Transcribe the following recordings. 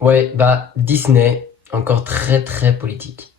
Ouais, bah Disney, encore très très politique.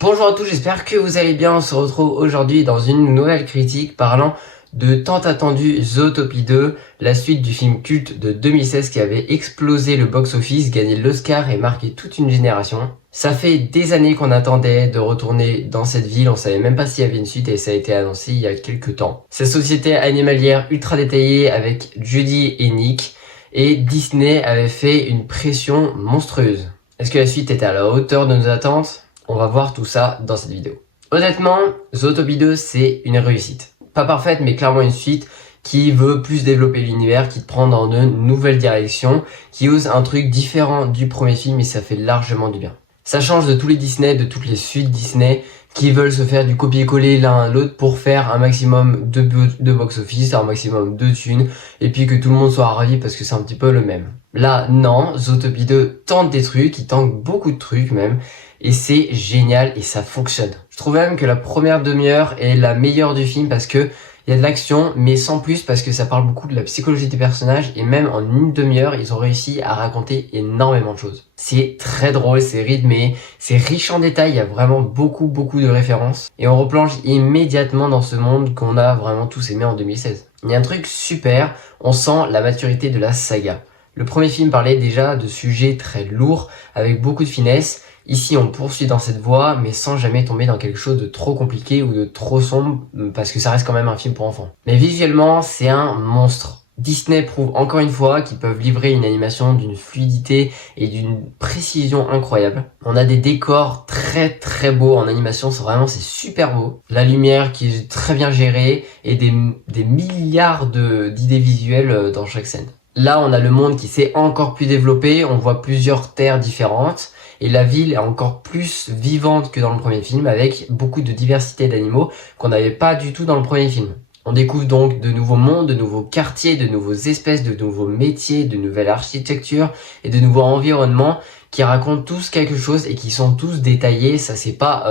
Bonjour à tous, j'espère que vous allez bien. On se retrouve aujourd'hui dans une nouvelle critique parlant de tant attendu Zootopie 2, la suite du film culte de 2016 qui avait explosé le box-office, gagné l'Oscar et marqué toute une génération. Ça fait des années qu'on attendait de retourner dans cette ville, on savait même pas s'il y avait une suite et ça a été annoncé il y a quelques temps. Cette société animalière ultra détaillée avec Judy et Nick, et Disney avait fait une pression monstrueuse. Est-ce que la suite était à la hauteur de nos attentes ? On va voir tout ça dans cette vidéo. Honnêtement, Zootopie 2, c'est une réussite. Pas parfaite, mais clairement une suite qui veut plus développer l'univers, qui te prend dans de nouvelles directions, qui ose un truc différent du premier film et ça fait largement du bien. Ça change de tous les Disney, de toutes les suites Disney qui veulent se faire du copier-coller l'un à l'autre pour faire un maximum de box-office, un maximum de thunes, et puis que tout le monde soit ravi parce que c'est un petit peu le même. Là, non, Zootopie 2 tente des trucs, il tente beaucoup de trucs même, et c'est génial et ça fonctionne. Je trouve même que la première demi-heure est la meilleure du film parce que il y a de l'action, mais sans plus parce que ça parle beaucoup de la psychologie des personnages et même en une demi-heure, ils ont réussi à raconter énormément de choses. C'est très drôle, c'est rythmé, c'est riche en détails, il y a vraiment beaucoup de références et on replonge immédiatement dans ce monde qu'on a vraiment tous aimé en 2016. Il y a un truc super, on sent la maturité de la saga. Le premier film parlait déjà de sujets très lourds avec beaucoup de finesse. Ici, on poursuit dans cette voie, mais sans jamais tomber dans quelque chose de trop compliqué ou de trop sombre, parce que ça reste quand même un film pour enfants. Mais visuellement, c'est un monstre. Disney prouve encore une fois qu'ils peuvent livrer une animation d'une fluidité et d'une précision incroyable. On a des décors très beaux en animation, c'est super beau. La lumière qui est très bien gérée et des milliards d'idées visuelles dans chaque scène. Là, on a le monde qui s'est encore plus développé, on voit plusieurs terres différentes. Et la ville est encore plus vivante que dans le premier film, avec beaucoup de diversité d'animaux qu'on n'avait pas du tout dans le premier film. On découvre donc de nouveaux mondes, de nouveaux quartiers, de nouveaux espèces, de nouveaux métiers, de nouvelles architectures et de nouveaux environnements qui racontent tous quelque chose et qui sont tous détaillés. Ça, c'est pas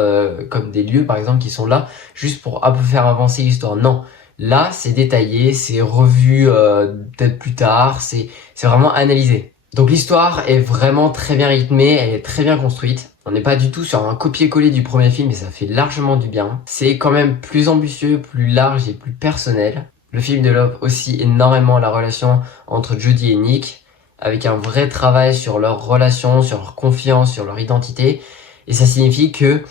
comme des lieux par exemple qui sont là juste pour un peu faire avancer l'histoire. Non. Là, c'est détaillé, c'est revu peut-être plus tard, c'est vraiment analysé. Donc l'histoire est vraiment très bien rythmée, elle est très bien construite. On n'est pas du tout sur un copier-coller du premier film et ça fait largement du bien. C'est quand même plus ambitieux, plus large et plus personnel. Le film développe aussi énormément la relation entre Judy et Nick, avec un vrai travail sur leur relation, sur leur confiance, sur leur identité. Et ça signifie que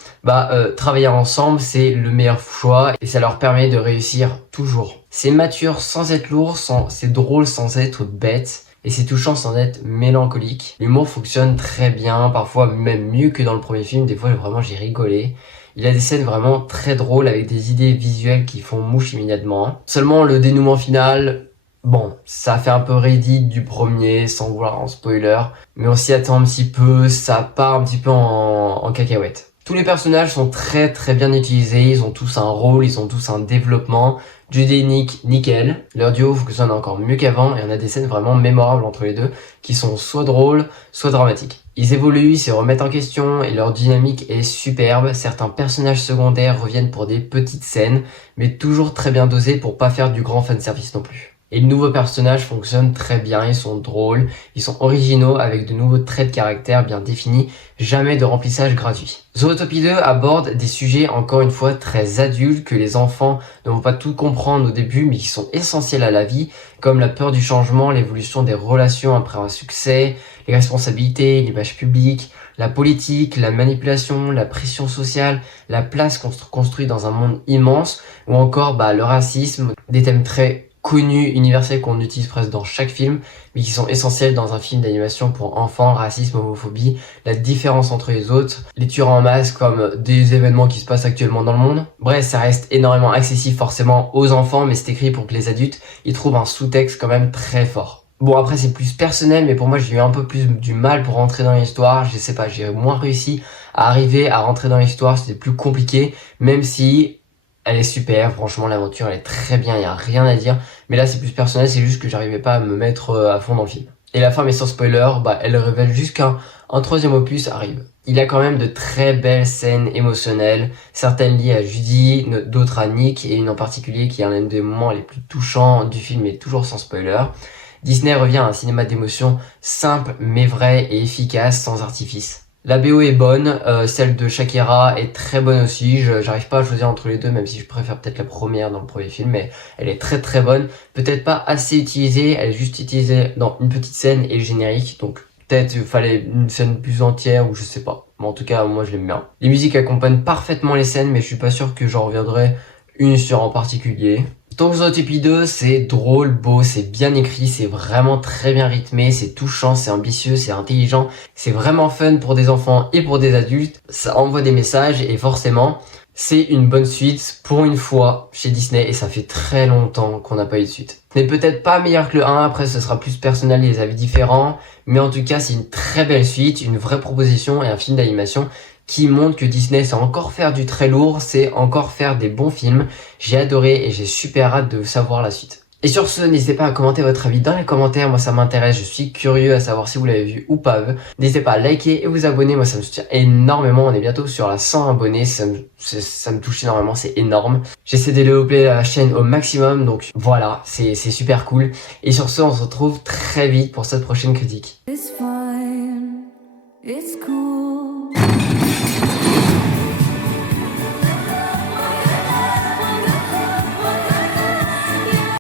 travailler ensemble, c'est le meilleur choix et ça leur permet de réussir toujours. C'est mature sans être lourd, c'est drôle sans être bête. Et c'est touchant sans être mélancolique. L'humour fonctionne très bien, parfois même mieux que dans le premier film. Des fois, vraiment, j'ai rigolé. Il a des scènes vraiment très drôles avec des idées visuelles qui font mouche immédiatement. Seulement, le dénouement final, bon, ça fait un peu Reddit du premier, sans vouloir en spoiler. Mais on s'y attend un petit peu, ça part un petit peu en cacahuète. Tous les personnages sont très bien utilisés, ils ont tous un rôle, ils ont tous un développement. Judy et Nick, nickel. Leur duo fonctionne encore mieux qu'avant et on a des scènes vraiment mémorables entre les deux qui sont soit drôles, soit dramatiques. Ils évoluent, ils se remettent en question et leur dynamique est superbe. Certains personnages secondaires reviennent pour des petites scènes, mais toujours très bien dosés pour pas faire du grand fanservice non plus. Et les nouveaux personnages fonctionnent très bien, ils sont drôles, ils sont originaux avec de nouveaux traits de caractère bien définis, jamais de remplissage gratuit. Zootopie 2 aborde des sujets encore une fois très adultes que les enfants ne vont pas tout comprendre au début mais qui sont essentiels à la vie, comme la peur du changement, l'évolution des relations après un succès, les responsabilités, l'image publique, la politique, la manipulation, la pression sociale, la place construite dans un monde immense, ou encore le racisme, des thèmes très connus, universels qu'on utilise presque dans chaque film, mais qui sont essentiels dans un film d'animation pour enfants, racisme, homophobie, la différence entre les autres, les tueurs en masse comme des événements qui se passent actuellement dans le monde. Bref, ça reste énormément accessible forcément aux enfants, mais c'est écrit pour que les adultes y trouvent un sous-texte quand même très fort. Bon, après c'est plus personnel, mais pour moi j'ai eu un peu plus du mal pour rentrer dans l'histoire, je sais pas, j'ai moins réussi à arriver à rentrer dans l'histoire, c'était plus compliqué, même si elle est super, franchement l'aventure elle est très bien, il y a rien à dire. Mais là c'est plus personnel, c'est juste que j'arrivais pas à me mettre à fond dans le film. Et la fin, mais sans spoiler, elle révèle juste qu'un un troisième opus arrive. Il a quand même de très belles scènes émotionnelles, certaines liées à Judy, d'autres à Nick, et une en particulier qui est l'un des moments les plus touchants du film, et toujours sans spoiler. Disney revient à un cinéma d'émotion simple mais vrai et efficace, sans artifice. La BO est bonne, celle de Shakira est très bonne aussi, j'arrive pas à choisir entre les deux, même si je préfère peut-être la première dans le premier film, mais elle est très très bonne, peut-être pas assez utilisée, elle est juste utilisée dans une petite scène et le générique, donc peut-être il fallait une scène plus entière ou je sais pas, mais en tout cas moi je l'aime bien. Les musiques accompagnent parfaitement les scènes, mais je suis pas sûr que j'en reviendrai une sur en particulier. Donc Zootopie 2, c'est drôle, beau, c'est bien écrit, c'est vraiment très bien rythmé, c'est touchant, c'est ambitieux, c'est intelligent, c'est vraiment fun pour des enfants et pour des adultes, ça envoie des messages et forcément, c'est une bonne suite pour une fois chez Disney et ça fait très longtemps qu'on n'a pas eu de suite. Ce n'est peut-être pas meilleur que le 1, après ce sera plus personnel et les avis différents, mais en tout cas c'est une très belle suite, une vraie proposition et un film d'animation qui montre que Disney sait encore faire du très lourd, sait encore faire des bons films. J'ai adoré et j'ai super hâte de savoir la suite. Et sur ce, n'hésitez pas à commenter votre avis dans les commentaires, moi ça m'intéresse, je suis curieux à savoir si vous l'avez vu ou pas. N'hésitez pas à liker et vous abonner, moi ça me soutient énormément, on est bientôt sur la 100 abonnés, ça me touche énormément, c'est énorme. J'essaie de développer la chaîne au maximum, donc voilà, c'est super cool. Et sur ce, on se retrouve très vite pour cette prochaine critique. It's fine, it's cool.